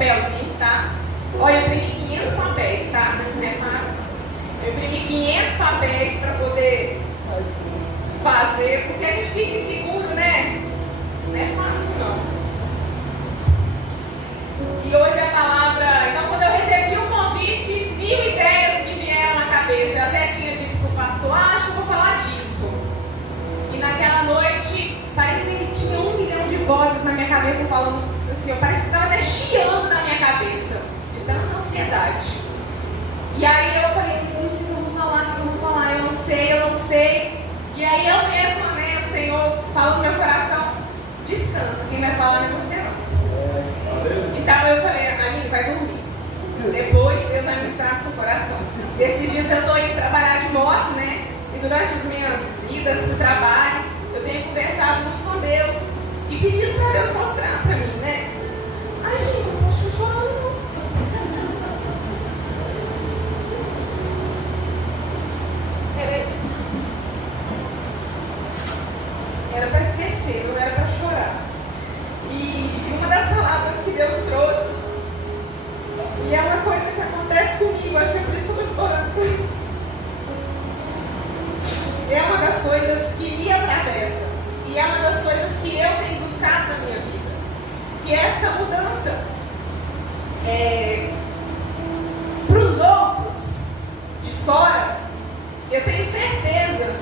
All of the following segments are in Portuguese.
papelzinho, tá? Olha, eu imprimi 500 papéis, tá? Vocês não reparam? Eu imprimi 500 papéis para poder fazer, porque a gente fica inseguro, né? Não é fácil, não. E hoje a palavra... Então, quando eu recebi o convite, 1000 ideias me vieram na cabeça. Eu até tinha dito para o pastor, acho que eu vou falar disso. E naquela noite, parecia que tinha 1 milhão de vozes na minha cabeça falando assim, parece que estava até chiando na minha cabeça, de tanta ansiedade. E aí eu falei, não sei o que eu vou falar, eu não sei. E aí eu mesma, né, o Senhor falou no meu coração, descansa, quem vai falar não é você não. Então eu falei, Aline, vai dormir. Depois Deus vai ministrar no seu coração. E esses dias eu estou indo trabalhar de moto, né? E durante as minhas idas para o trabalho, eu tenho conversado muito com Deus e pedido para Deus mostrar para mim, né? Ai, gente, eu não estou chorando. Era para esquecer, não era para chorar. E uma das palavras que Deus trouxe, e é uma coisa que acontece comigo, acho que é por isso que eu estou chorando. É uma das coisas que me atravessa. E é uma das coisas que eu tenho buscado na minha vida. Que é essa mudança. Para os outros de fora, eu tenho certeza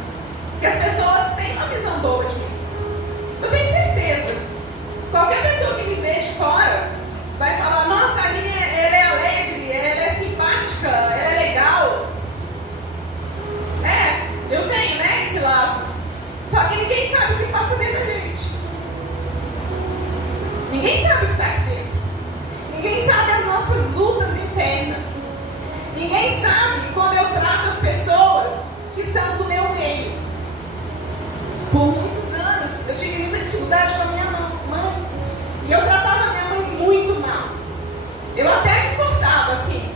que as pessoas têm uma visão boa de mim. Eu tenho certeza. Qualquer pessoa que me vê de fora vai falar, nossa, a Aline, ela é alegre, ela é simpática, ela é legal. Eu tenho, né, esse lado. Só que ninguém sabe o que passa dentro da gente. Ninguém sabe o que está aqui dentro. Ninguém sabe as nossas lutas internas. Ninguém sabe como eu trato as pessoas que são do meu meio. Por muitos anos, eu tive muita dificuldade com a minha mãe. E eu tratava a minha mãe muito mal. Eu até me esforçava assim.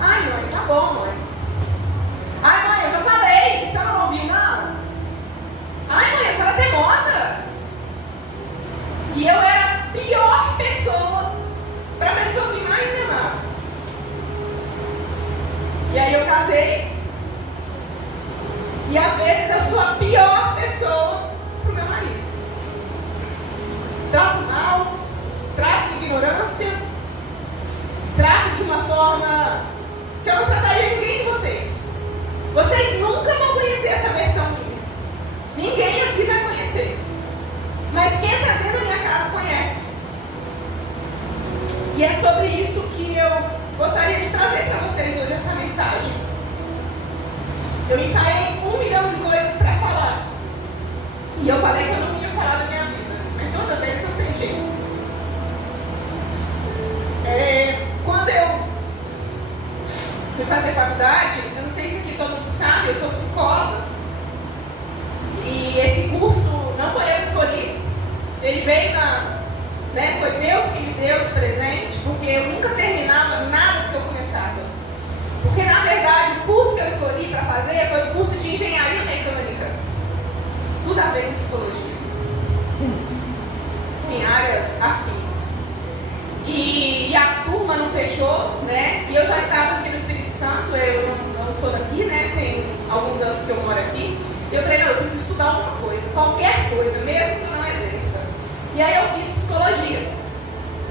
Ai, mãe, tá bom, mãe. Ai, mãe, eu já falei. A senhora não ouviu, não? Ai, mãe, a senhora é teimosa. E eu era a pior pessoa para a pessoa que mais me amava. E aí eu casei. E às vezes eu sou a pior pessoa para o meu marido. Trato mal, trato de ignorância, trato de uma forma que eu não trataria ninguém de vocês. Vocês nunca vão conhecer essa versão minha. Ninguém aqui vai conhecer. Mas quem está dentro da minha casa conhece. E é sobre isso que eu gostaria de trazer para vocês hoje essa mensagem. Eu ensaiei 1 milhão de coisas para falar. E eu falei que eu não ia falar da minha vida. Mas toda vez não tem jeito. Quando eu fui fazer faculdade, eu não sei se aqui todo mundo sabe, eu sou psicóloga. E esse curso não foi eu que escolhi. Ele veio foi Deus que me deu de presente, porque eu nunca terminava nada que eu começava. Porque na verdade o curso que eu escolhi para fazer foi o curso de engenharia mecânica. Tudo a ver com psicologia. Sim, áreas afins. E a turma não fechou, né? E eu já estava aqui no Espírito Santo, eu não sou daqui, né? Tem alguns anos que eu moro aqui. E eu falei, não, eu preciso estudar alguma coisa, qualquer coisa, mesmo que eu não exerça. E aí eu fiz psicologia.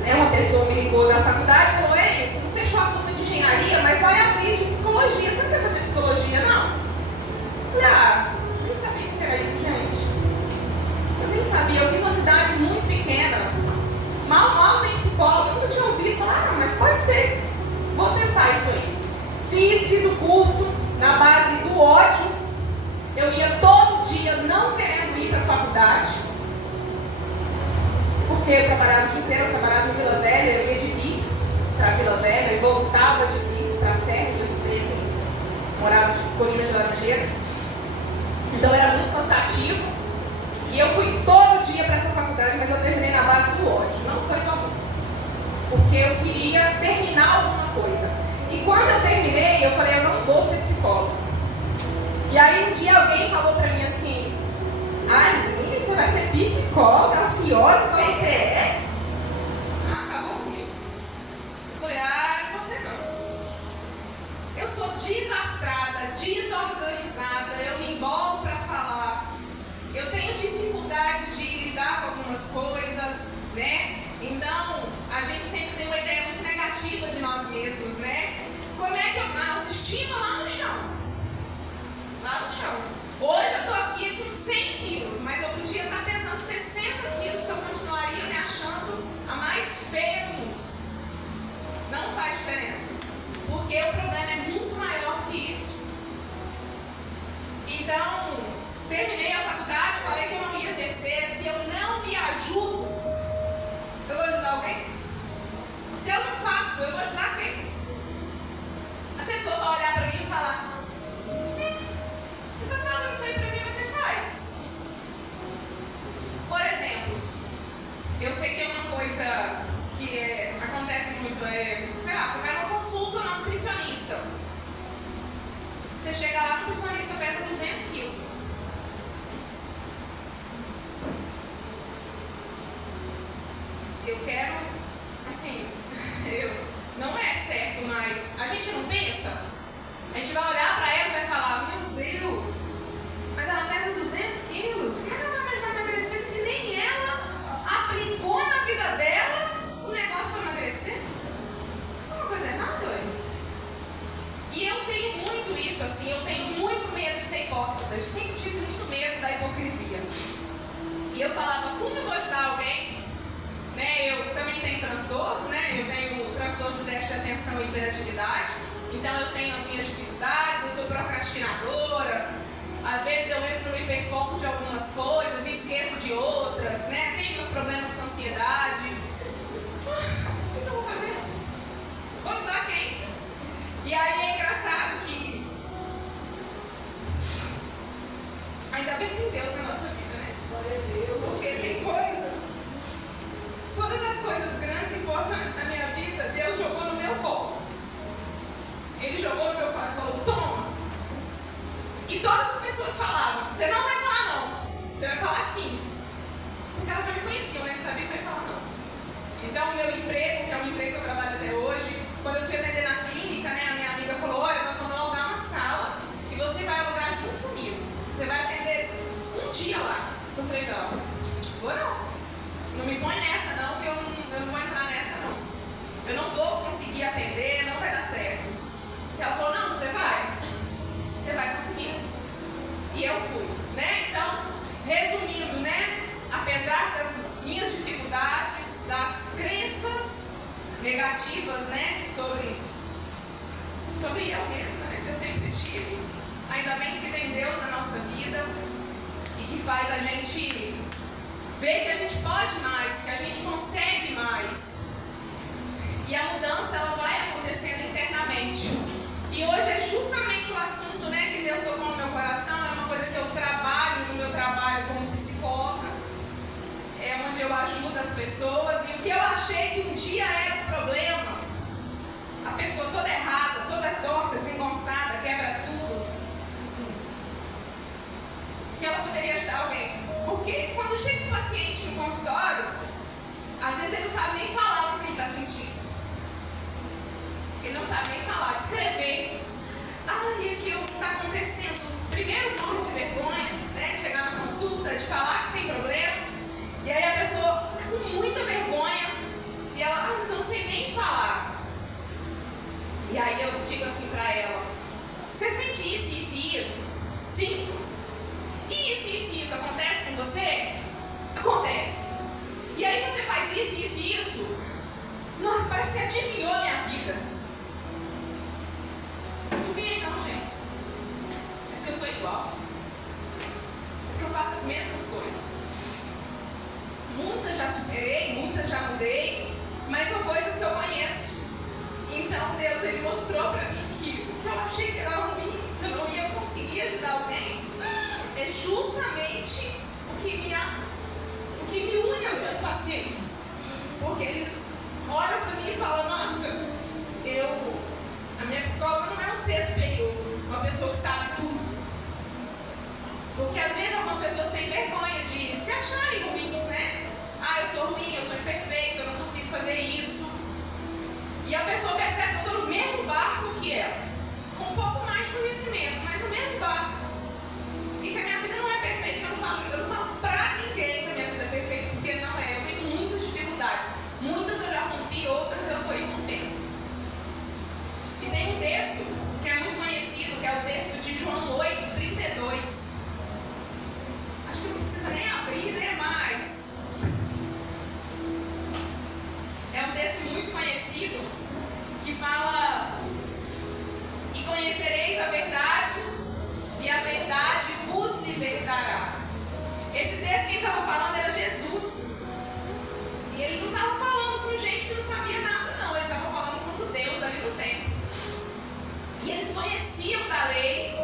Uma pessoa me ligou da faculdade e falou, você não fechou a turma de engenharia, mas vai abrir de psicologia. Você não quer fazer psicologia, não? Eu falei, eu nem sabia o que era isso, gente. Eu nem sabia, eu vim numa cidade muito pequena. Mal tem psicólogo, eu nunca tinha ouvido. Falei, mas pode ser. Vou tentar isso aí. Fiz o curso na base do ódio. Eu ia todo dia não querendo ir para a faculdade. Porque eu trabalhava o dia inteiro, eu trabalhava em Vila Velha, eu ia de bis para Vila Velha e voltava de bis para a Serra de Estreito, morava em Colinas de Laranjeiras. Então era muito cansativo. E eu fui todo dia para essa faculdade, mas eu terminei na base do ódio, não foi do amor. Porque eu queria terminar alguma coisa. E quando eu terminei, eu falei, eu não vou ser psicóloga. E aí um dia alguém falou para mim assim, Aline, você vai ser psicóloga, ansiosa, como você é? Acabou comigo. sei lá, você vai numa consulta numa nutricionista. Você chega lá, o nutricionista pesa 200 quilos. Eu quero, assim, não é certo, mas a gente não pensa. A gente vai olhar pra ela e vai falar, meu Deus, mas ela pesa 200 quilos? Como é que ela vai emagrecer se nem ela aplicou na vida dela o negócio para emagrecer? É uma coisa errada, ué. E eu tenho muito isso, assim, eu tenho muito medo de ser hipócrita. Eu sempre tive muito medo da hipocrisia. E eu falava, como eu vou ajudar alguém? Né, eu também tenho transtorno, né? Eu tenho transtorno de déficit de atenção e hiperatividade. Então eu tenho as minhas dificuldades, eu sou procrastinadora. Às vezes eu entro no hiperfoco de algumas coisas e esqueço de outras, né? Tenho meus problemas com ansiedade. O que eu vou fazer? Vou ajudar quem? E aí é engraçado que ainda bem que tem Deus na nossa vida, né? Porque tem coisas, todas as coisas grandes e importantes da minha vida, Deus jogou no meu colo. Ele jogou no meu colo e falou, toma. E todas as pessoas falavam, você não vai falar não, você vai falar sim. Porque elas já me conheciam, né? Eles sabiam que eu ia falar não. Então o meu emprego, que é um emprego que eu trabalho até hoje, quando eu fui atender na clínica, né, a minha amiga falou, olha, nós vamos alugar uma sala e você vai alugar junto comigo. Você vai atender um dia lá. Eu falei, não, vou não. Não me põe nessa não, porque eu não vou entrar nessa não. Eu não vou conseguir atender, não vai dar certo. E ela falou, não, você vai. Você vai conseguir. E eu fui, né? Então, resumindo, né? Apesar das minhas dificuldades, das crenças negativas, né? Sobre eu mesma, né? Que eu sempre tive. Ainda bem que tem Deus na nossa vida e que faz a gente ver que a gente pode mais, que a gente consegue mais. E a mudança, ela vai acontecendo internamente. E hoje é justamente o assunto, né, que Deus tocou no meu coração. É uma coisa que eu trabalho no meu trabalho como psicóloga. É onde eu ajudo as pessoas. E o que eu achei que um dia era um problema, a pessoa toda errada, toda torta, desengonçada, quebra tudo, que ela poderia ajudar alguém. Porque quando chega um paciente no consultório, às vezes ele não sabe nem falar o que ele está sentindo. Ele não sabe nem falar, descrever. E aqui o que está acontecendo? Primeiro morre de vergonha, né? De chegar na consulta, de falar que tem problemas. E aí a pessoa fica com muita vergonha. E ela, mas eu não sei nem falar. E aí eu digo assim pra ela, você sente isso, isso e isso? Sim. E isso acontece com você? Acontece. E aí você faz isso e isso? Nossa, parece que você adivinhou a minha vida. Não vi não, gente. É porque eu sou igual. É porque eu faço as mesmas coisas. Muitas já superei, muitas já mudei, mas são coisas que eu conheço. Então Deus, ele mostrou pra mim que o que eu achei que era ruim, que eu não ia conseguir ajudar alguém, é justamente o que me une aos meus pacientes. Porque eles olham para mim e falam, nossa, a minha psicóloga não é um ser superior, uma pessoa que sabe tudo. Porque às vezes algumas pessoas têm vergonha de se acharem ruins, né? Eu sou ruim, eu sou imperfeito, eu não consigo fazer isso. E a pessoa percebe que eu estou no mesmo barco que ela, com um pouco mais de conhecimento, mas no mesmo barco. E que a minha vida não é perfeita, eu não falo pra ninguém que a minha vida é perfeita, porque não é. Eu tenho muitas dificuldades. Muitas eu já rompi, outras eu vou ir rompendo. E tem um texto que é muito conhecido, que é o texto de João 8:32. Acho que não precisa nem abrir, né? Mas é um texto muito conhecido que fala: e conhecereis a verdade, e a verdade vos libertará. Esse texto quem estava falando era Jesus. E ele não estava falando com gente que não sabia nada, não. Ele estava falando com judeus ali no templo. E eles conheciam da lei.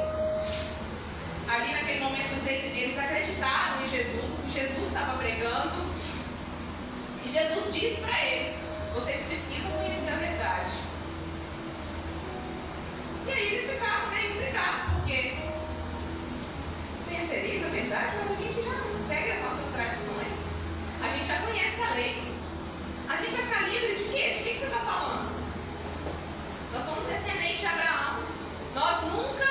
Ali naquele momento eles acreditaram em Jesus, o que Jesus estava pregando. E Jesus disse para eles: vocês precisam conhecer a verdade. verdade, mas a gente já segue as nossas tradições. A gente já conhece a lei. A gente vai ficar livre de quê? De que você está falando? Nós somos descendentes de Abraão. Nós nunca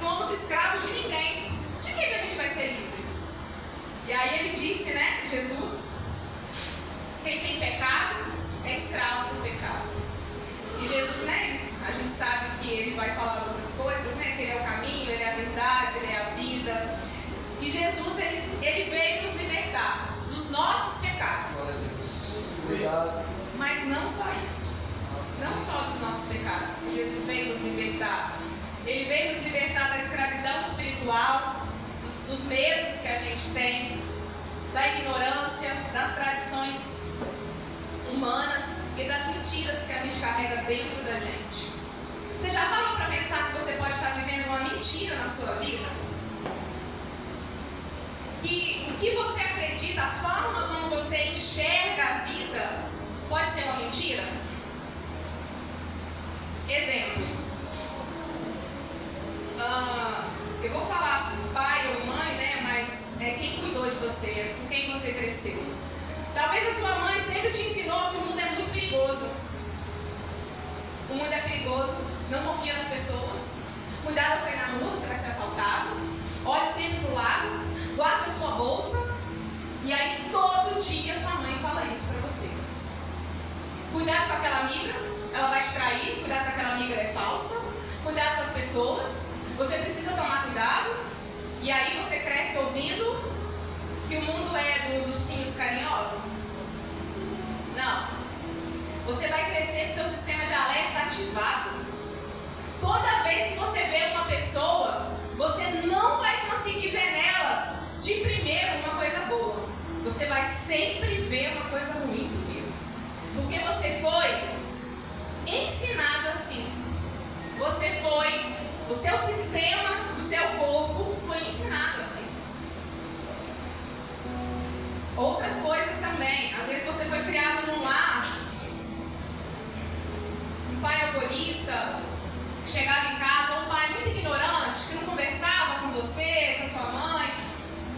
fomos escravos de ninguém. De que a gente vai ser livre? E aí ele disse, né, Jesus, quem tem pecado é escravo do pecado. E Jesus, né, a gente sabe que ele vai falar outras coisas, né, que ele é o caminho, ele é a verdade, ele é a vida. E Jesus, ele veio nos libertar dos nossos pecados. Mas não só isso. Não só dos nossos pecados. Jesus veio nos libertar. Ele veio nos libertar da escravidão espiritual, dos medos que a gente tem, da ignorância, das tradições humanas e das mentiras que a gente carrega dentro da gente. Você já parou para pensar que você pode estar vivendo uma mentira na sua vida? Que o que você acredita, a forma como você enxerga a vida, pode ser uma mentira? Exemplo. Eu vou falar pai ou mãe, né? Mas é quem cuidou de você, é com quem você cresceu. Talvez a sua mãe sempre te ensinou que o mundo é muito perigoso. O mundo é perigoso, não confia nas pessoas. Cuidado ao sair na rua, você vai ser assaltado. Olhe sempre para o lado, guarde a sua bolsa. E aí todo dia sua mãe fala isso para você. Cuidado com aquela amiga, ela vai te trair. Cuidado com aquela amiga, ela é falsa. Cuidado com as pessoas, você precisa tomar cuidado. E aí você cresce ouvindo que o mundo é dos ursinhos carinhosos. Não. Você vai crescer com seu sistema de alerta ativado. Toda vez que você vê uma pessoa, você não vai conseguir ver nela de primeiro uma coisa boa. Você vai sempre ver uma coisa ruim primeiro. Porque você foi ensinado assim. O seu sistema, o seu corpo foi ensinado assim. Outras coisas também. Às vezes você foi criado num lar, um pai alcoolista, que chegava em casa, ou um pai muito ignorante, que não conversava com você, com a sua mãe.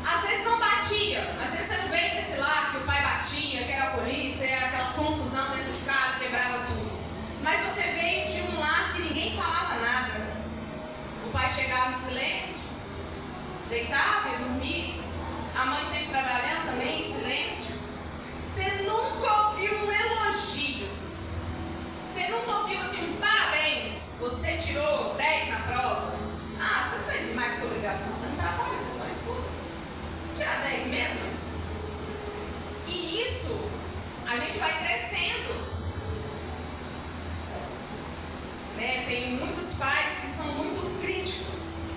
Às vezes não batia. Às vezes você não veio desse lar que o pai batia, que era alcoolista, era aquela confusão dentro de casa, quebrava tudo. Mas você veio de um lar que ninguém falava nada. O pai chegava em silêncio, deitava e dormia. A mãe sempre trabalhando também em silêncio. Você nunca ouviu um elogio. Você nunca ouviu assim um parabéns. Você tirou 10 na prova. Ah, você não fez demais que sua obrigação. Você não trabalha, você só estuda. Tirar 10 mesmo. E isso, a gente vai crescendo. Né? Tem muitos pais que são muito críticos.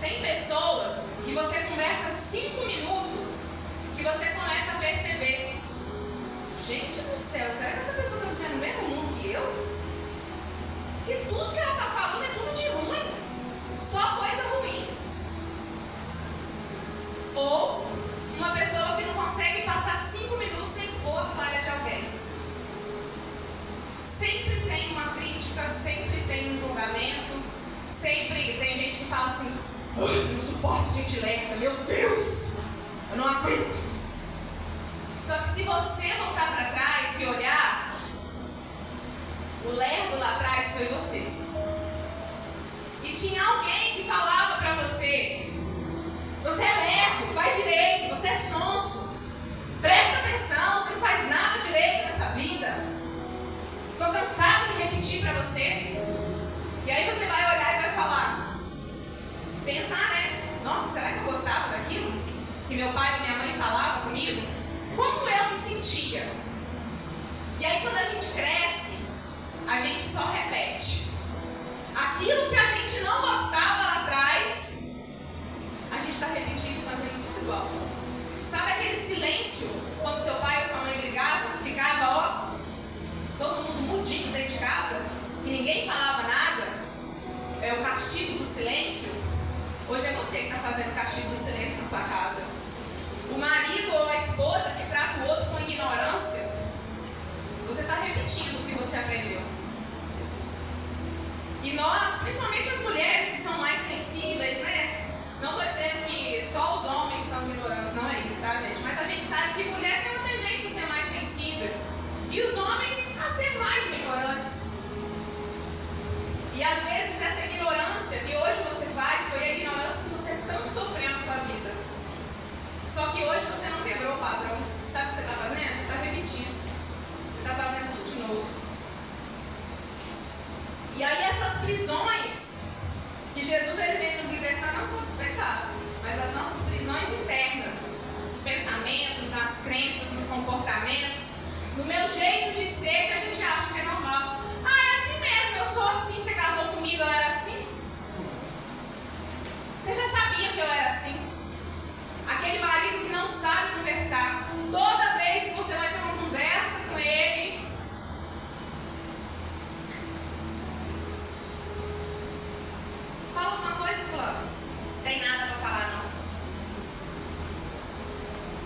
Tem pessoas que você conversa 5 minutos que você começa a perceber: gente do céu, será que essa pessoa está vivendo no mesmo mundo que eu? Que tudo que ela está falando é tudo de ruim, só coisa ruim. Ou uma pessoa que não consegue passar 5 minutos sem expor a falha de alguém. Sempre tem uma crítica, sempre tem um julgamento, sempre tem gente que fala assim: eu não suporto gente lerda, meu Deus, eu não aguento. Só que se você voltar para trás e olhar, o lerdo lá atrás foi você. E tinha alguém que falava para você: você é lerdo, faz direito, você é sonso, presta atenção, você não faz nada direito nessa vida. Estou cansado de repetir para você. E aí você vai olhar e vai falar, pensar, né? Nossa, será que eu gostava daquilo que meu pai e minha mãe falavam comigo? Como eu me sentia? E aí quando a gente cresce, a gente só repete. Aquilo que a gente não gostava lá atrás, a gente está repetindo e fazendo tudo igual. Sabe aquele silêncio quando seu pai ou sua mãe brigavam, ficava, ó, todo mundo mudinho dentro de casa, e ninguém falava nada? É o castigo do silêncio. Hoje é você que está fazendo o castigo do silêncio na sua casa. O marido ou a esposa que trata o outro com ignorância, você está repetindo o que você aprendeu. E nós, principalmente as mulheres que são mais sensíveis, né? Não estou dizendo prisões que Jesus ele veio nos libertar não só dos pecados, mas das nossas prisões internas, dos pensamentos, das crenças, dos comportamentos, no meu jeito de ser que a gente acha que é normal. Ah, é assim mesmo, eu sou assim, você casou comigo, eu era assim. Você já sabia que eu era assim? Aquele marido que não sabe conversar. Toda vez que você vai ter uma conversa com ele, fala alguma coisa, fulano. Tem nada para falar, não.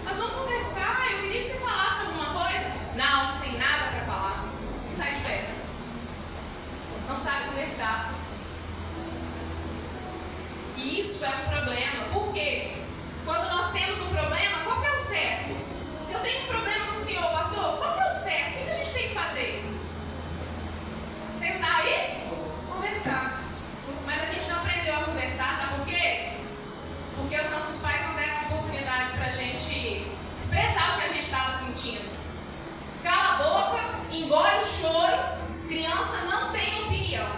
Mas vamos conversar, eu queria que você falasse alguma coisa. Não, não tem nada para falar. E sai de perto. Não sabe conversar. E isso é um problema. Por quê? Quando nós temos um problema, qual que é o certo? Se eu tenho um problema com o senhor, pastor, qual que é o certo? O que a gente tem que fazer? Sentar aí? Conversar. Mas a gente não aprendeu a conversar, sabe por quê? Porque os nossos pais não deram oportunidade para a gente expressar o que a gente estava sentindo. Cala a boca, engole o choro. Criança não tem opinião.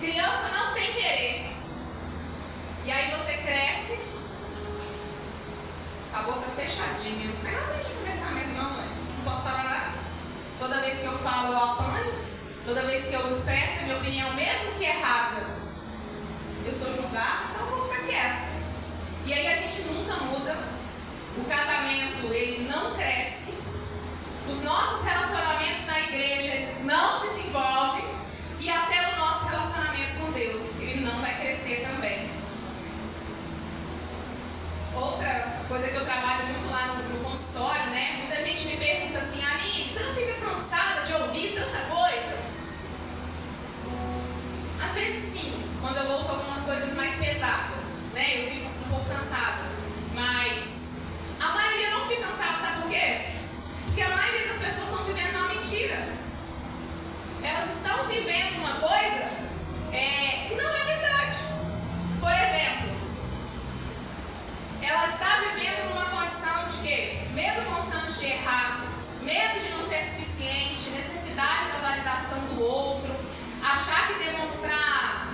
Criança não tem querer. E aí você cresce, a boca fechadinha. Mas não aprende a conversar mesmo, não, mãe. Não posso falar nada. Toda vez que eu falo, eu apanho. Toda vez que eu expresso a minha opinião, mesmo que errada, eu sou julgada, então eu vou ficar quieta. E aí a gente nunca muda. O casamento, ele não cresce. Os nossos relacionamentos na igreja, eles não desenvolvem. E até o nosso relacionamento com Deus, ele não vai crescer também. Outra coisa que eu trabalho muito lá no consultório, né? Muita gente me pergunta assim, Aline, você não fica cansada de ouvir tanta coisa? Às vezes sim, quando eu ouço algumas coisas mais pesadas, né? Eu fico um pouco cansada. Mas a maioria não fica cansada, sabe por quê? Porque a maioria das pessoas estão vivendo uma mentira. Elas estão vivendo uma coisa que não é verdade. Por exemplo, ela está vivendo numa condição de quê? Medo constante de errar, medo de não ser suficiente, necessidade da validação do outro, achar que demonstrar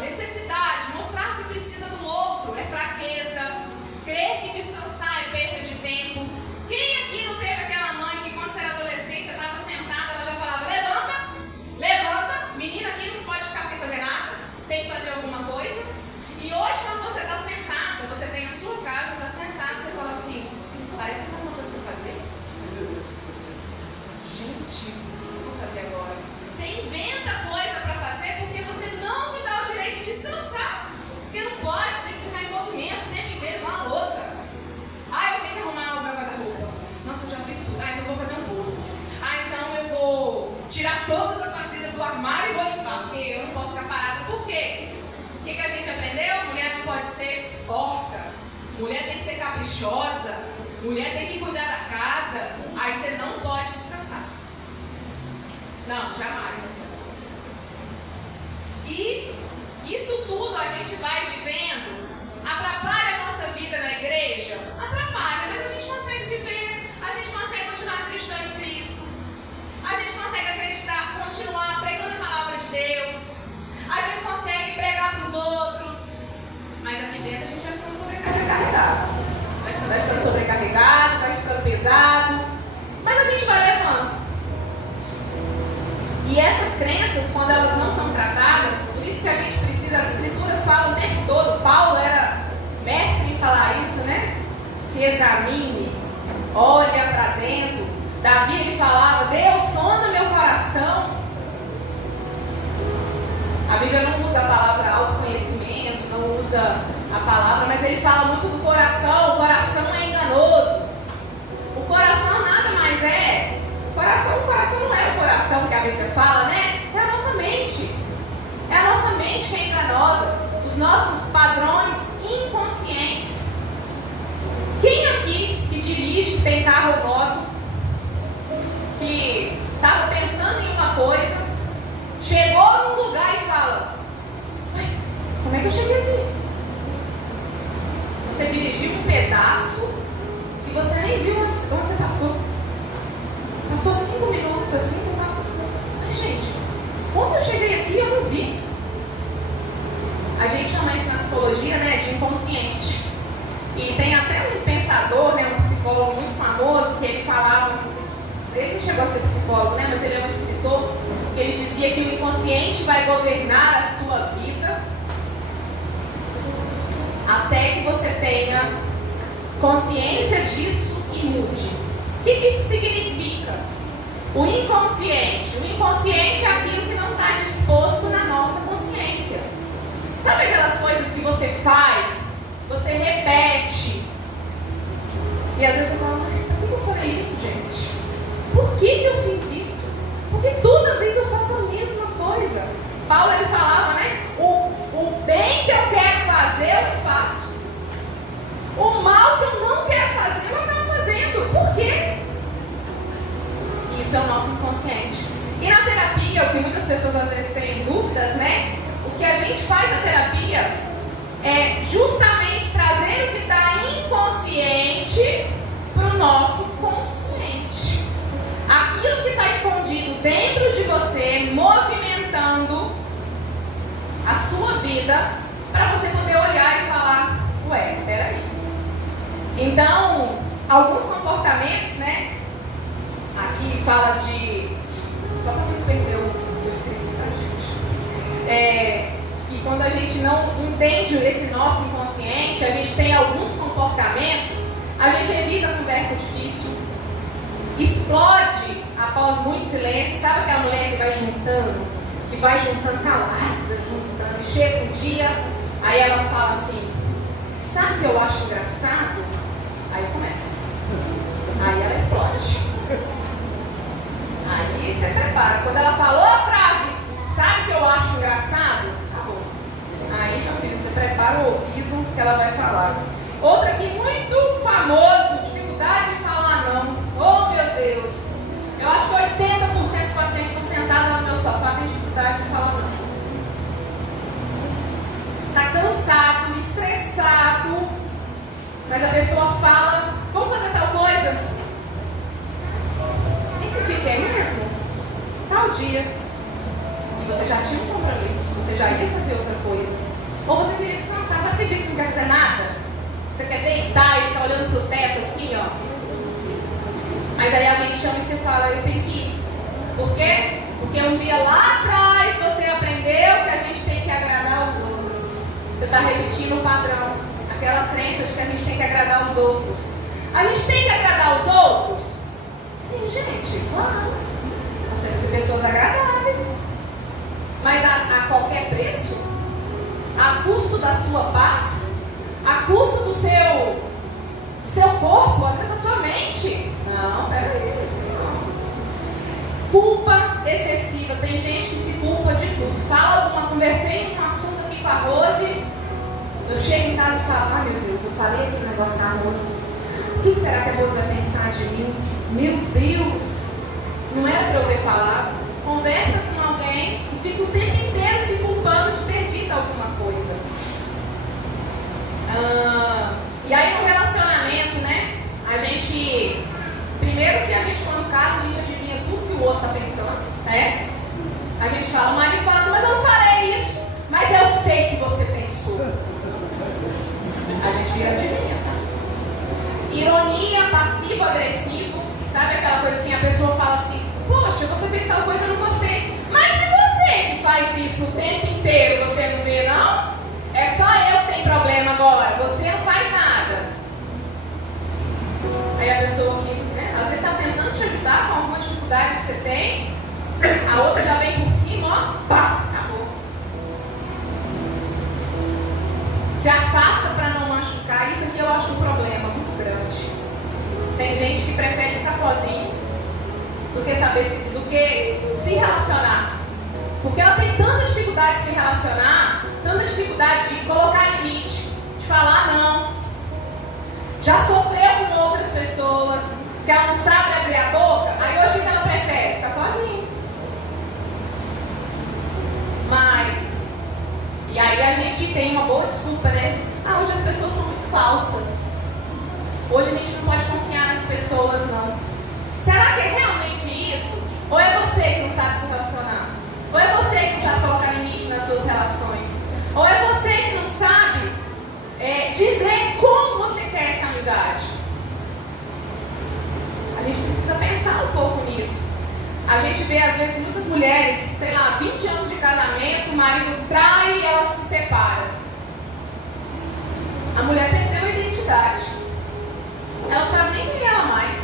necessidade, mostrar que precisa do outro é fraqueza, crer que descansar é perda de tempo. Quem aqui não teve aquela mãe que quando você era adolescente, você estava sentada, ela já falava, levanta, levanta, menina aqui não pode ficar sem fazer nada, tem que fazer alguma coisa. E hoje quando você está sentada, você tem a sua casa, está sentada, você fala assim, parece que tem uma coisa para fazer. Gente, o que eu vou fazer agora? Você inventa coisa para fazer porque você não se dá o direito de descansar. Porque não pode, tem que ficar em movimento, tem que ver uma louca. Ah, eu tenho que arrumar o meu guarda-roupa. Nossa, eu já fiz tudo. Ah, então eu vou fazer um bolo. Ah, então eu vou tirar todas as vasilhas do armário e vou limpar, porque eu não posso ficar parada. Por quê? O que a gente aprendeu? Mulher não pode ser porca. Mulher tem que ser caprichosa. Mulher tem que cuidar da casa. Aí você não pode descansar. Não, jamais. E isso tudo a gente vai vivendo. Atrapalha a nossa vida na igreja? Atrapalha, mas a gente consegue viver. A gente consegue continuar acreditando em Cristo. A gente consegue acreditar, continuar pregando a palavra de Deus. A gente consegue pregar para os outros. Mas aqui dentro a gente vai ficando sobrecarregado. Vai ficando sobrecarregado, vai ficando pesado. Mas a gente vai levando. E essas crenças, quando elas não são tratadas, por isso que a gente precisa, as escrituras falam o tempo todo, Paulo era mestre em falar isso, né? Se examine, olha para dentro. Davi, ele falava, Deus, sonda meu coração. A Bíblia não usa a palavra autoconhecimento, não usa a palavra, mas ele fala muito do coração. O coração é enganoso. O coração nada mais é. O coração não é o coração que a Bíblia fala, né? É a nossa mente. É a nossa mente que é enganosa. Os nossos padrões inconscientes. Quem aqui que dirige, tem carro ou moto, que estava pensando em uma coisa, chegou num lugar e fala, como é que eu cheguei aqui? Você dirigiu um pedaço e você nem viu onde você passou. Passou 5 minutos assim, você fala, mas gente, como eu cheguei E tem até um pensador, né, um psicólogo muito famoso, que ele falava, ele não chegou a ser psicólogo, né, mas ele é um escritor, que ele dizia que o inconsciente vai governar a sua vida até que você tenha consciência disso e mude. O que isso significa? O inconsciente é aquilo que não está disposto na nossa consciência. Sabe aquelas coisas que você faz, você repete, e às vezes você fala, por que eu falei isso, gente? Por que eu fiz isso? Porque toda vez eu faço a mesma coisa. Paulo, ele falava, né? O bem que eu quero fazer, eu não faço. O mal que eu não quero fazer, eu acabo fazendo. Por quê? Isso é o nosso inconsciente. E na terapia, o que muitas pessoas às vezes têm dúvidas, né? O que a gente faz na terapia é justamente trazer o que está inconsciente para o nosso consciente. Aquilo que está escondido dentro de você, movimentando a sua vida, para você poder olhar e falar, ué, peraí. Então, alguns comportamentos, né? Aqui fala de... Só para não perder o que eu escrevi pra gente. Que quando a gente não entende esse nosso inconsciente, a gente tem alguns comportamentos, a gente evita a conversa difícil, explode após muito silêncio. Sabe aquela mulher que vai juntando calada, juntando, chega um dia, aí ela fala assim, sabe o que eu acho engraçado? Aí começa. Aí ela explode. Aí você prepara. Quando ela falou a frase, sabe o que eu acho engraçado? Acabou. Aí, meu filho, você prepara o ouvido que ela vai falar. Outra aqui muito famoso, dificuldade de falar não. Oh, meu Deus. Eu acho que 80% dos pacientes estão sentados lá no meu sofá têm dificuldade de falar não. Está cansado, estressado, mas a pessoa fala, vamos fazer tal coisa? Que dia que é mesmo? Tal dia. E você já tinha um compromisso, você já ia fazer outra coisa. Ou você queria descansar, sabe que dia que você não quer fazer nada? Você quer deitar e ficar olhando pro teto assim, ó. Mas aí alguém te chama e você fala, eu tenho que ir. Por quê? Porque um dia lá atrás você aprendeu que a gente tem que agradar os outros. Você está repetindo o padrão, aquela crença de que a gente tem que agradar os outros. A gente tem que agradar os outros? Sim, gente, claro. Nós temos que ser pessoas agradáveis. Mas a qualquer preço? A custo da sua paz? A custo do seu corpo? Às vezes a sua mente? Não, peraí, não. Culpa excessiva. Tem gente que se culpa de tudo. Conversei um assunto aqui com a Rose. Eu chego em casa e falo, ai meu Deus, eu falei aquele negócio com a Rose. O que será que a Rose vai pensar de mim? Meu Deus, não era para eu ter falado. Conversa com alguém e fica o tempo inteiro se culpando de ter dito alguma coisa. E aí no relacionamento, né? A gente, primeiro que a gente quando casa, a gente adivinha tudo que o outro está pensando, né? A gente fala, o marido fala assim, mas eu não falei isso, mas eu sei que você pensou. A gente vira adivinha, tá? Ironia, passivo-agressivo, sabe aquela coisa assim, a pessoa fala assim, poxa, você fez tal coisa, eu não gostei. Mas se você que faz isso o tempo inteiro, você não vê não? É só eu que tenho problema agora, você não faz nada. Aí a pessoa que, né, às vezes está tentando te ajudar com alguma dificuldade que você tem, a outra já vem por cima, ó, pá, acabou. Se afasta para não machucar. Isso aqui eu acho um problema muito grande. Tem gente que prefere ficar sozinho do que se relacionar. Porque ela tem tanta dificuldade de se relacionar, tanta dificuldade de colocar limite, de falar não. Já sofreu com outras pessoas, que ela não sabe abrir a boca, aí hoje ela prefere ficar sozinha. Mas, e aí a gente tem uma boa desculpa, né? Ah, hoje as pessoas são muito falsas. Hoje a gente não pode confiar nas pessoas, não. Será que é realmente isso? Ou é você que não sabe se relacionar? Ou é você que não sabe colocar limite nas suas relações? Ou é você que não sabe dizer como você quer A gente vê, às vezes, muitas mulheres, sei lá, 20 anos de casamento, o marido trai e ela se separa. A mulher perdeu a identidade. Ela não sabe nem quem é ela mais.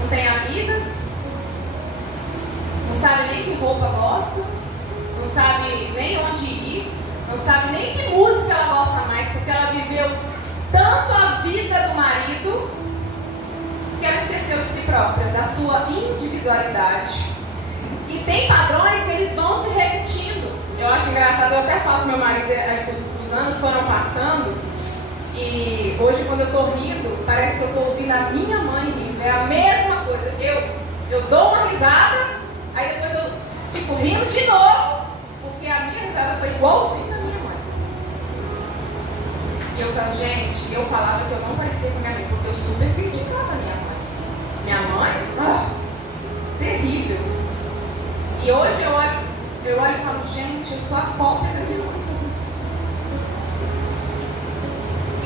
Não tem amigas, não sabe nem que roupa gosta, não sabe nem onde ir, não sabe nem que música ela gosta mais, porque ela viveu tanto a vida do marido que ela esqueceu de si própria, da sua individualidade. E tem padrões que eles vão se repetindo. Eu acho engraçado, eu até falo com meu marido, os anos foram passando, e hoje quando eu estou rindo, parece que eu estou ouvindo a minha mãe rindo. É a mesma coisa. Eu dou uma risada, aí depois eu fico rindo de novo, porque a minha risada foi igualzinha da minha mãe. E eu falo, gente, eu falava que eu não parecia com minha mãe, porque eu super criticava a minha mãe. Minha mãe, terrível. E hoje eu olho e falo, gente, eu sou a cópia da minha mãe.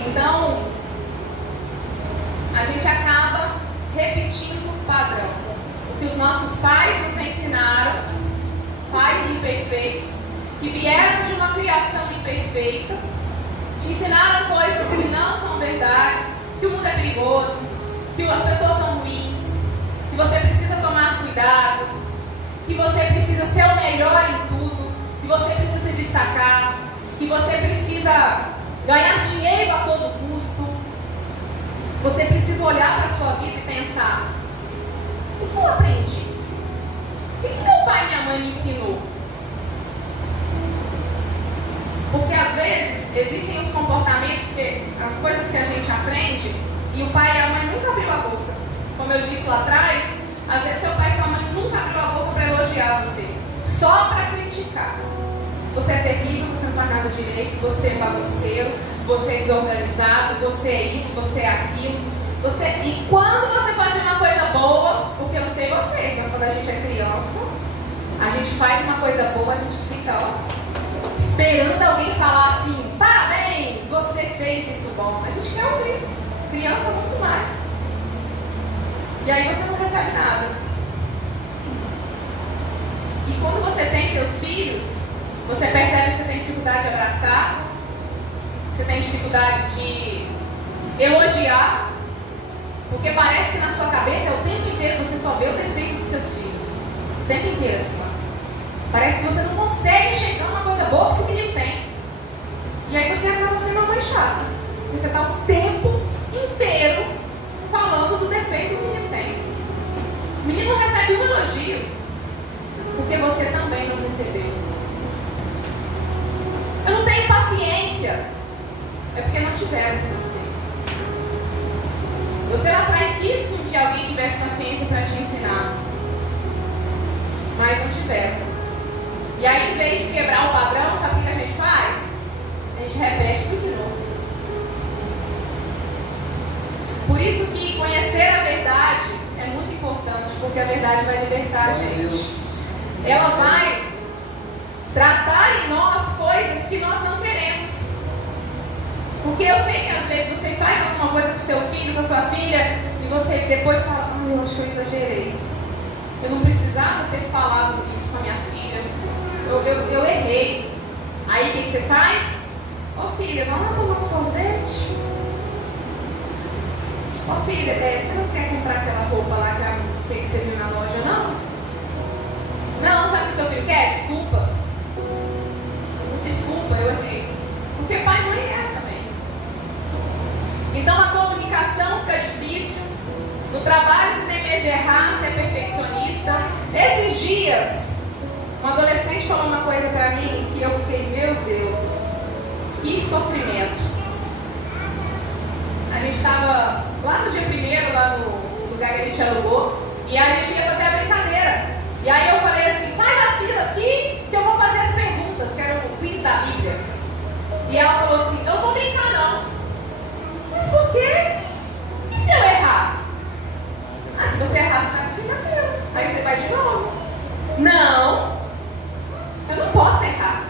Então, a gente acaba repetindo o padrão. O que os nossos pais nos ensinaram, pais imperfeitos, que vieram de uma criação imperfeita, te ensinaram coisas que não são verdades, que o mundo é perigoso, que as pessoas são ruins, que você precisa tomar cuidado, que você precisa ser o melhor em tudo, que você precisa se destacar, que você precisa ganhar dinheiro a todo custo. Você precisa olhar para a sua vida e pensar, o que eu aprendi? O que meu pai e minha mãe me ensinou? Porque às vezes existem os comportamentos, as coisas que a gente aprende, e o pai e a mãe nunca abriu a boca. Como eu disse lá atrás, às vezes seu pai e sua mãe nunca abriu a boca para elogiar você, só para criticar. Você é terrível, você não faz nada direito, você é bagunceiro, você é desorganizado, você é isso, você é aquilo. E quando você faz uma coisa boa, porque eu não sei vocês, mas quando a gente é criança, a gente faz uma coisa boa, a gente fica esperando alguém falar assim, parabéns, você fez isso bom. A gente quer ouvir. Criança muito mais. E aí você não recebe nada. E quando você tem seus filhos, você percebe que você tem dificuldade de abraçar, você tem dificuldade de elogiar, porque parece que na sua cabeça é o tempo inteiro você só vê o defeito dos seus filhos. O tempo inteiro assim, ó. Parece que você não consegue enxergar uma coisa boa que esse menino tem. E aí você acaba sendo uma mãe chata. Porque você está o tempo inteiro falando do defeito que o menino tem. O menino não recebe um elogio, porque você também não recebeu. Eu não tenho paciência, é porque não tiveram com você. Você lá atrás quis que um dia alguém tivesse paciência para te ensinar, mas não tiveram. E aí, em vez de quebrar o padrão, sabe o que a gente faz? A gente repete tudo de novo. Por isso que conhecer a verdade é muito importante, porque a verdade vai libertar a gente. Ela vai tratar em nós coisas que nós não queremos. Porque eu sei que às vezes você faz alguma coisa com o seu filho, com a sua filha, e você depois fala, eu acho que eu exagerei. Eu não precisava ter falado isso com a minha filha. Eu errei. Aí o que você faz? Ô filha, vamos lá tomar um sorvete? Ô filha, você não quer comprar aquela roupa lá que você viu na loja, não? Não, sabe o que seu filho quer? Desculpa. Desculpa, eu errei. Porque pai e mãe erram também. Então a comunicação fica difícil. No trabalho você tem medo de errar, ser perfeccionista. Esses dias, um adolescente falou uma coisa pra mim que eu fiquei, meu Deus, que sofrimento. A gente estava lá no dia primeiro, lá no lugar que a gente alugou, e a gente ia fazer a brincadeira. E aí eu falei assim, faz a fila aqui que eu vou fazer as perguntas, que era o quiz da Bíblia. E ela falou assim, eu não vou brincar não. Mas por quê? E se eu errar? Ah, se você errar, você vai pro fim da fila. Aí você vai de novo. Não, eu não posso errar.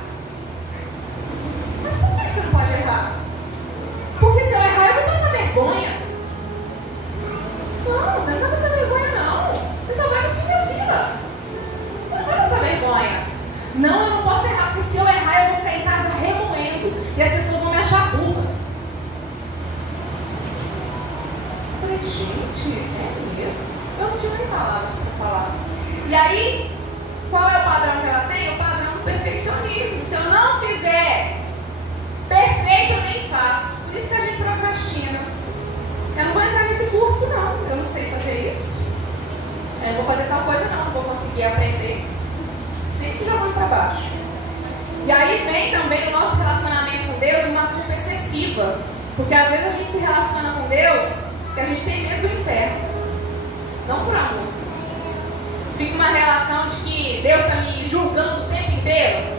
Mas por que você não pode errar? Porque se eu errar, eu vou passar vergonha. Não, você não vai passar vergonha não. Você só vai pro fim da falei, gente, é mesmo? Eu não tinha nem palavras para falar. E aí, qual é o padrão que ela tem? O padrão do perfeccionismo. Se eu não fizer perfeito, eu nem faço. Por isso que a gente procrastina. Eu não vou entrar nesse curso, não. Eu não sei fazer isso. Eu não vou fazer tal coisa, não. Não vou conseguir aprender. Sempre se jogando para baixo. E aí vem também o nosso relacionamento com Deus uma culpa excessiva. Porque às vezes a gente se relaciona com Deus porque a gente tem medo do inferno. Não por amor. Fica uma relação de que Deus está me julgando o tempo inteiro.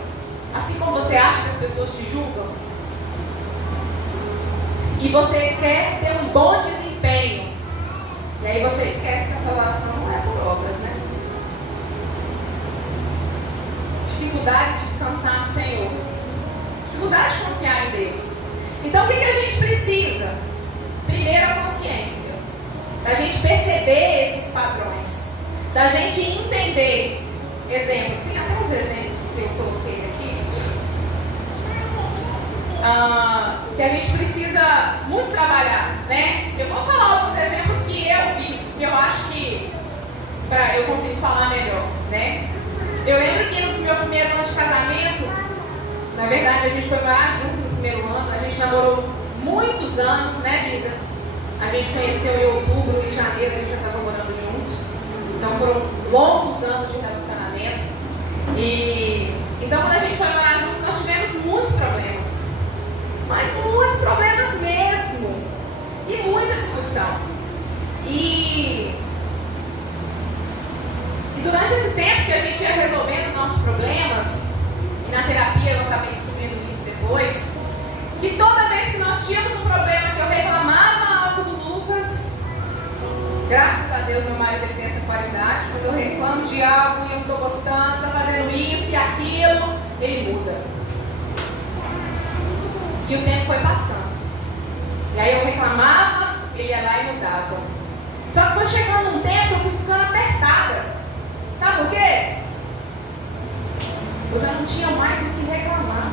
Assim como você acha que as pessoas te julgam. E você quer ter um bom desempenho. E aí você esquece que a salvação não é por obras, né? Dificuldade de descansar no Senhor. Dificuldade de confiar em Deus. Então o que a gente precisa? Primeiro a consciência. Da gente perceber esses padrões. Da gente entender. Exemplo. Tem até uns exemplos que eu coloquei aqui. Que a gente precisa muito trabalhar, né? Eu vou falar alguns exemplos que eu vi, que eu acho que eu consigo falar melhor, né? Eu lembro que no meu primeiro ano de casamento, na verdade a gente foi morar junto no primeiro ano, a gente namorou muitos anos, né, vida? A gente conheceu em outubro, em janeiro a gente já estava morando junto. Então foram longos anos de relacionamento. E então quando a gente foi morar junto, nós tivemos muitos problemas. Mas muitos problemas mesmo. E muita discussão. E durante esse tempo que a gente ia resolvendo nossos problemas, e na terapia eu acabei descobrindo isso depois, que toda vez que nós tínhamos um problema que eu reclamava algo do Lucas, graças a Deus meu marido ele tem essa qualidade, quando eu reclamo de algo e eu não estou gostando, está fazendo isso e aquilo, ele muda. E o tempo foi passando. E aí eu reclamava, ele ia lá e mudava. Só que foi chegando um tempo que eu fui ficando apertada. Sabe por quê? Eu já não tinha mais o que reclamar.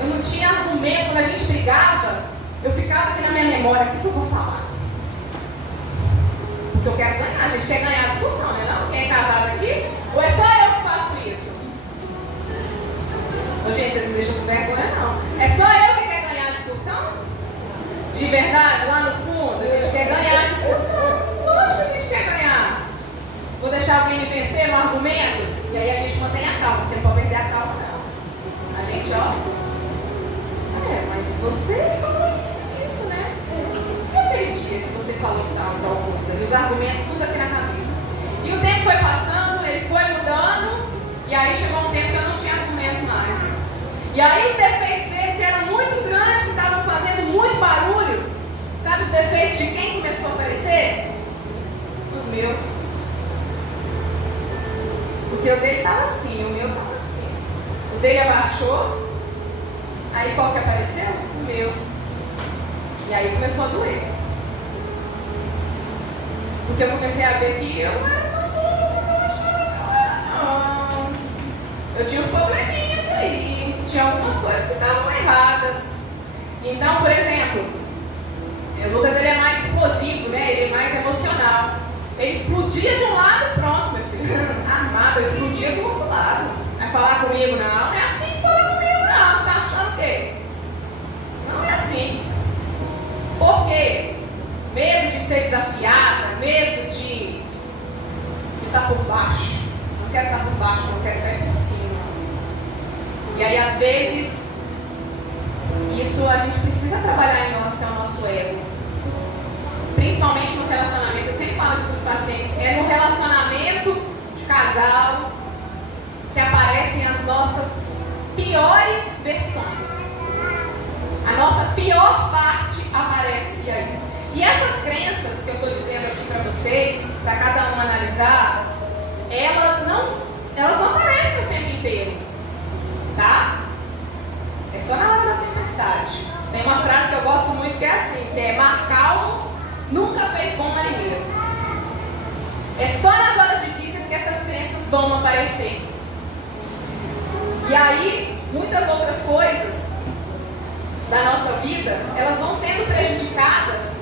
Eu não tinha argumento. Quando a gente brigava, eu ficava aqui na minha memória, o que eu vou falar? Porque eu quero ganhar. A gente quer ganhar a discussão, né? Não? Quem é casado aqui? Ou é só eu que faço isso? Ô, gente, vocês não deixam com vergonha, não. É só eu que quero ganhar a discussão? De verdade, lá no fundo, a gente quer ganhar a discussão. Lógico que a gente quer ganhar. Vou deixar alguém me vencer no argumento? E aí a gente mantém a calma, porque não pode perder a calma, não. A gente, ó. Mas você falou isso, né? E aquele dia que você falou tal coisa? E os argumentos tudo aqui na cabeça. E o tempo foi passando, ele foi mudando, e aí chegou um tempo que eu não tinha argumento mais. E aí os defeitos dele, que eram muito grandes, que estavam fazendo muito barulho, sabe os defeitos de quem começou a aparecer? Os meus. Porque o dele estava assim, o meu estava assim. O dele abaixou, aí qual que apareceu? O meu. E aí começou a doer. Porque eu comecei a ver que eu não era tão boa como eu achava que eu era, não. Eu tinha uns probleminhas aí, tinha algumas coisas que estavam erradas. Então, por exemplo, o Lucas ele é mais explosivo, né? Ele é mais emocional. Ele explodia de um lado, pronto, meu filho. Armado, eu explodia do outro lado. Vai falar comigo, não? Não é assim que fala comigo, não. Você tá achando o quê? Não é assim. Por quê? Medo de ser desafiada, medo de estar por baixo. Não quero estar por baixo, não quero estar por cima. E aí, às vezes, isso a gente precisa trabalhar em nós, que é o nosso ego. Principalmente no relacionamento. Eu sempre falo isso para os pacientes. É no relacionamento de casal que aparecem as nossas piores versões. A nossa pior parte aparece aí. E essas crenças que eu estou dizendo aqui para vocês, para cada um analisar, elas não aparecem o tempo inteiro, tá? É só na hora da tempestade. Tem uma frase que eu gosto muito que é assim, que é mar calmo nunca fez bom marinheiro. É só nas horas difíceis que essas crenças vão aparecer. E aí, muitas outras coisas da nossa vida, elas vão sendo prejudicadas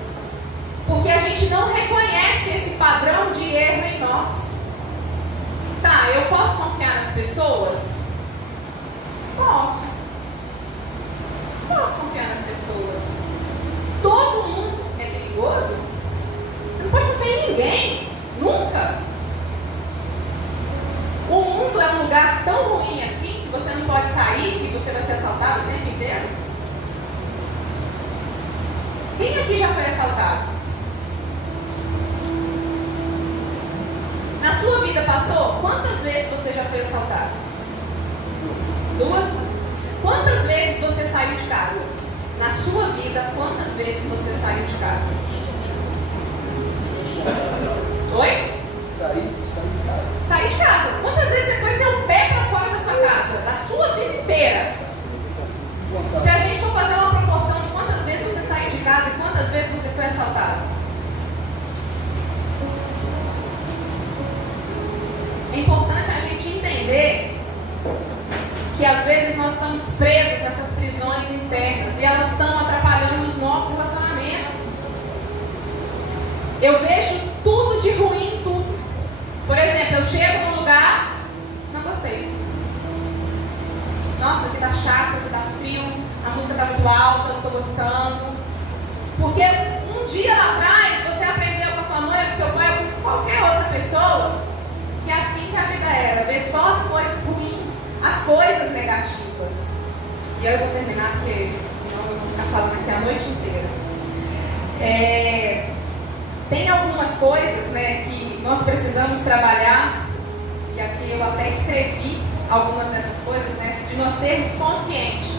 porque a não reconhece esse padrão de erro em nós. Tá, eu posso confiar nas pessoas? Posso. Posso confiar nas pessoas. Todo mundo é perigoso? Você não pode confiar em ninguém. Nunca. O mundo é um lugar tão ruim assim que você não pode sair e você vai ser assaltado o tempo inteiro? Quem aqui já foi assaltado? Na sua vida, pastor, quantas vezes você já foi assaltado? 2? Quantas vezes você saiu de casa? Na sua vida, quantas vezes você saiu de casa? Oi? Saí de casa. Sair de casa. Quantas vezes você pôs seu pé para fora da sua casa? Da sua vida inteira. Se a gente for fazer uma proporção de quantas vezes você saiu de casa e quantas vezes você foi assaltado. É importante a gente entender que às vezes nós estamos presos nessas prisões internas e elas estão atrapalhando os nossos relacionamentos. Eu vejo tudo de ruim em tudo. Por exemplo, eu chego num lugar, não gostei. Nossa, aqui tá chato, aqui tá frio, a música tá muito alta, não tô gostando. Porque um dia lá atrás você aprendeu com a sua mãe, com seu pai, ou com qualquer outra pessoa, que é assim que a vida era, ver só as coisas ruins, as coisas negativas. E aí eu vou terminar, porque senão eu vou ficar falando aqui a noite inteira. Tem algumas coisas, né, que nós precisamos trabalhar, e aqui eu até escrevi algumas dessas coisas, né, de nós termos consciente,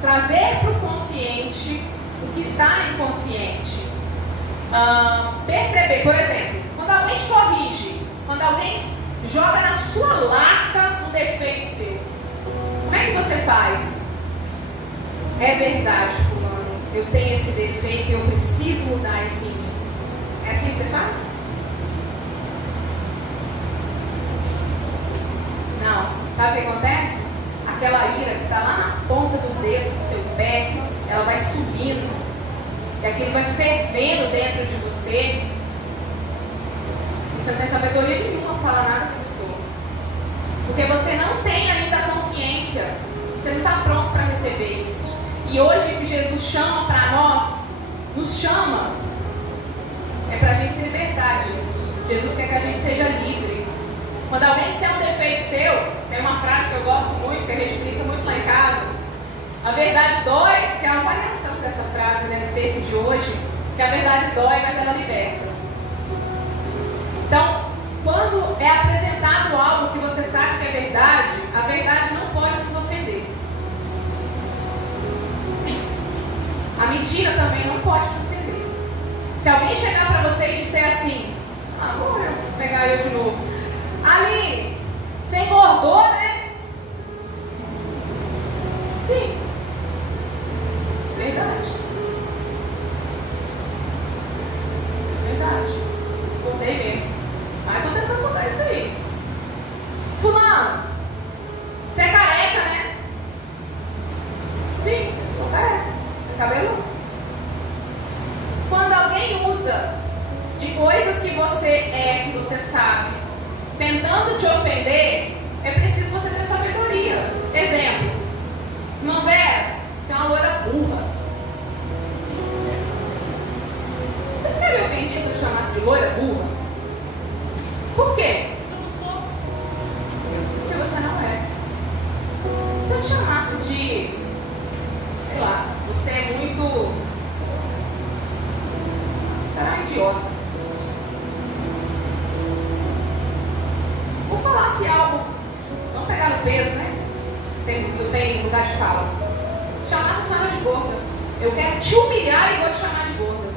trazer para o consciente o que está inconsciente. Perceber, por exemplo, quando alguém te corrige, quando alguém joga na sua lata um defeito seu, como é que você faz? É verdade, fulano, eu tenho esse defeito e eu preciso mudar isso em mim. É assim que você faz? Não. Sabe o que acontece? Aquela ira que está lá na ponta do dedo do seu pé, ela vai subindo. E aquilo vai fervendo dentro de você. E você não tem sabedoria nenhuma para falar nada para a pessoa. Porque você não tem ainda a consciência. Você não está pronto para receber isso. E hoje o que Jesus chama para nós, nos chama, é para a gente se libertar disso. Jesus quer que a gente seja livre. Quando alguém disser um defeito seu, tem uma frase que eu gosto muito, que a gente explica muito lá em casa. A verdade dói, que é uma variação dessa frase, né, do texto de hoje, que a verdade dói, mas ela liberta. Então, quando é apresentado algo que você sabe que é verdade, a verdade não pode nos ofender. A mentira também não pode te ofender. Se alguém chegar para você e disser assim, vou pegar eu de novo, Aline, você engordou, né? Sim. Verdade. Verdade. Engordei mesmo. Mas tô tentando contar isso aí. Fulano, você é careca, né? Sim, tô careca. Tem cabelo? Quando alguém usa de coisas que que você sabe, tentando te ofender, é preciso você ter sabedoria. Exemplo, irmã Vera, você é uma loira burra. Você ficaria ofendido se eu te chamasse de loira burra? Por quê? Porque você não é. Se eu te chamasse de, sei lá, você é muito, será um idiota. Vou falar se algo, vamos pegar no peso, né? Eu tenho lugar de fala. Chamar essa senhora de gorda. Eu quero te humilhar e vou te chamar de gorda.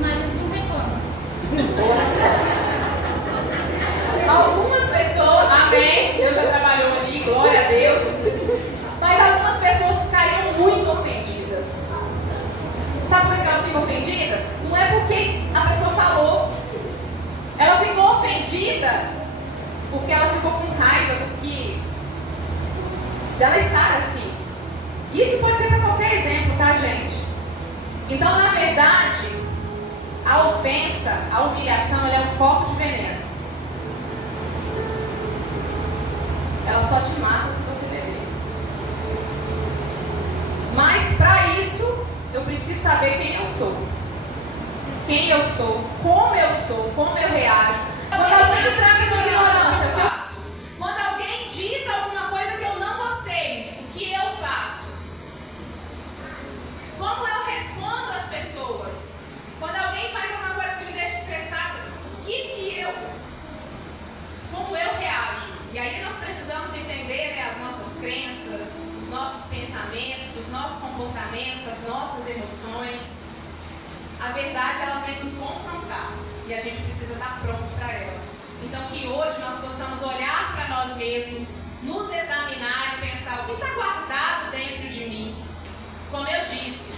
Mas não reclama. Algumas pessoas, amém, Deus já trabalhou ali, glória a Deus. Mas algumas pessoas ficariam muito ofendidas. Sabe por que ela fica ofendida? Não é porque a pessoa falou. Ela ficou ofendida porque ela ficou com raiva dela estar assim. Isso pode ser para qualquer exemplo, tá, gente? Então, na verdade, A ofensa, a humilhação, ela é um copo de veneno. Ela só te mata se você beber. Mas para isso, eu preciso saber quem eu sou. Quem eu sou, como eu reajo. Quando alguém entra em ignorância, eu faço. Quando alguém diz alguma coisa que eu não gostei, o que eu faço? Como eu respondo às pessoas? Quando alguém faz alguma coisa que me deixa estressada, como eu reajo? E aí nós precisamos entender, né, as nossas crenças, os nossos pensamentos, os nossos comportamentos, as nossas emoções. A verdade, ela vem nos confrontar e a gente precisa estar pronto para ela. Então que hoje nós possamos olhar para nós mesmos, nos examinar e pensar o que está guardado dentro de mim. Como eu disse,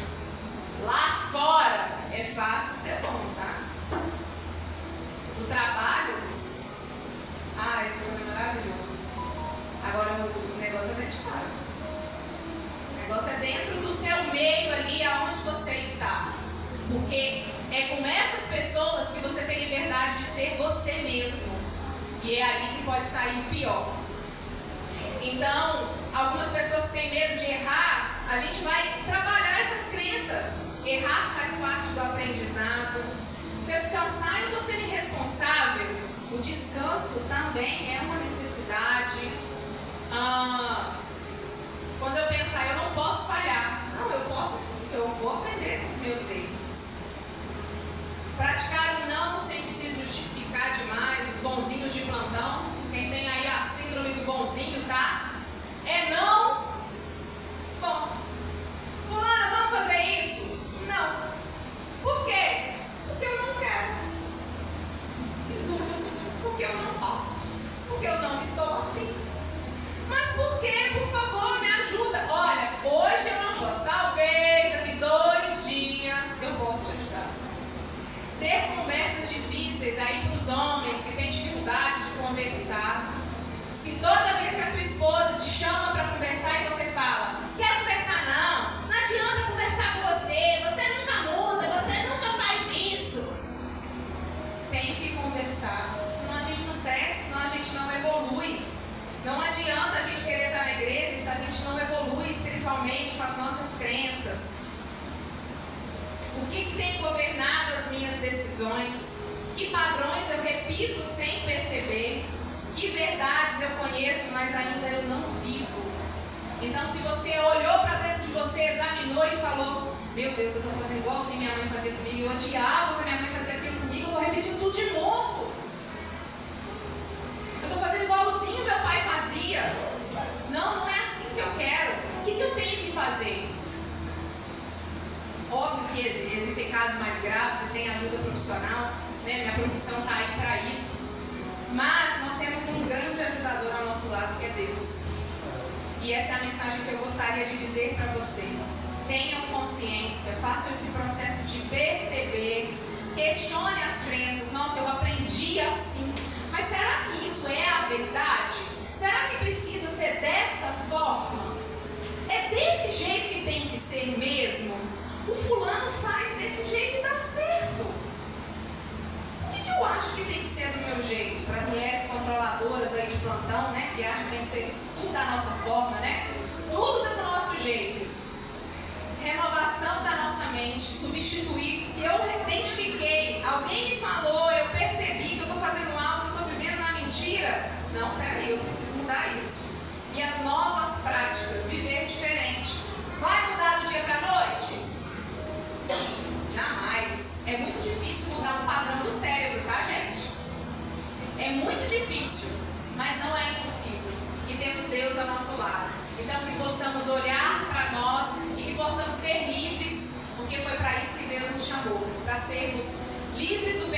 lá fora é fácil ser bom, tá? No trabalho, foi maravilhoso. Agora o negócio é dentro de casa. O negócio é dentro do seu meio ali, aonde você está. Porque é com essas pessoas que você tem liberdade de ser você mesmo. E é ali que pode sair o pior. Então, algumas pessoas que têm medo de errar, a gente vai trabalhar essas crenças. Errar faz parte do aprendizado. Se eu descansar, eu estou sendo irresponsável. O descanso também é uma necessidade. Quando eu pensar, eu não posso falhar. Não, eu posso sim, eu vou aprender com os meus erros. Praticar o não sem se justificar demais, os bonzinhos de plantão. Quem tem aí a síndrome do bonzinho, tá? É não. Bom, fulana, vamos fazer isso? Não. Por quê? Porque eu não quero. Porque eu não posso. Porque eu não estou afim. Mas por quê? Por favor, me ajuda. Olha, hoje eu não posso. Talvez daqui 2 dias eu posso te ajudar. Ter conversas difíceis aí para os homens que têm dificuldade de conversar. Se toda vez que a sua esposa te chama para conversar e você fala, quero conversar não, não adianta conversar com você, você nunca muda, você nunca faz isso. Tem que conversar, senão a gente não cresce, senão a gente não evolui. Não adianta a gente querer estar na igreja se a gente não evolui espiritualmente com as nossas crenças. O que tem governado as minhas decisões? Que padrões eu repito sem perceber? Que verdades eu conheço, mas ainda eu não vivo? Então, se você olhou para dentro de você, examinou e falou, meu Deus, eu estou fazendo igualzinho minha mãe fazia comigo, eu odiava que minha mãe fazia aquilo comigo, eu estou repetindo tudo de novo. Eu estou fazendo igualzinho meu pai fazia. Não, não é assim que eu quero. O que eu tenho que fazer? Óbvio que existem casos mais graves e tem ajuda profissional, né? Minha profissão está aí para isso. Mas nós temos um grande ajudador ao nosso lado, que é Deus. E essa é a mensagem que eu gostaria de dizer para você. Tenham consciência, façam esse processo de perceber, questione as crenças. Nossa, eu aprendi assim, mas será que isso é a verdade? Será que precisa ser dessa forma? É desse jeito que tem que ser mesmo? O fulano faz desse jeito e dá certo. O que eu acho que tem que ser do meu jeito? Para as mulheres controladoras aí de plantão, né? Que acham que tem que ser tudo da nossa forma, né? Tudo do nosso jeito. Renovação da nossa mente, substituir. Se eu identifiquei, alguém me falou, eu percebi que eu estou fazendo algo, que eu estou vivendo na mentira. Não, peraí, eu preciso mudar isso. E as novas práticas, viver diferente. Vai mudar do dia para a noite? Jamais. É muito difícil mudar um padrão do cérebro, tá, gente? É muito difícil, mas não é impossível. E temos Deus ao nosso lado. Então que possamos olhar para nós e que possamos ser livres, porque foi para isso que Deus nos chamou, para sermos livres do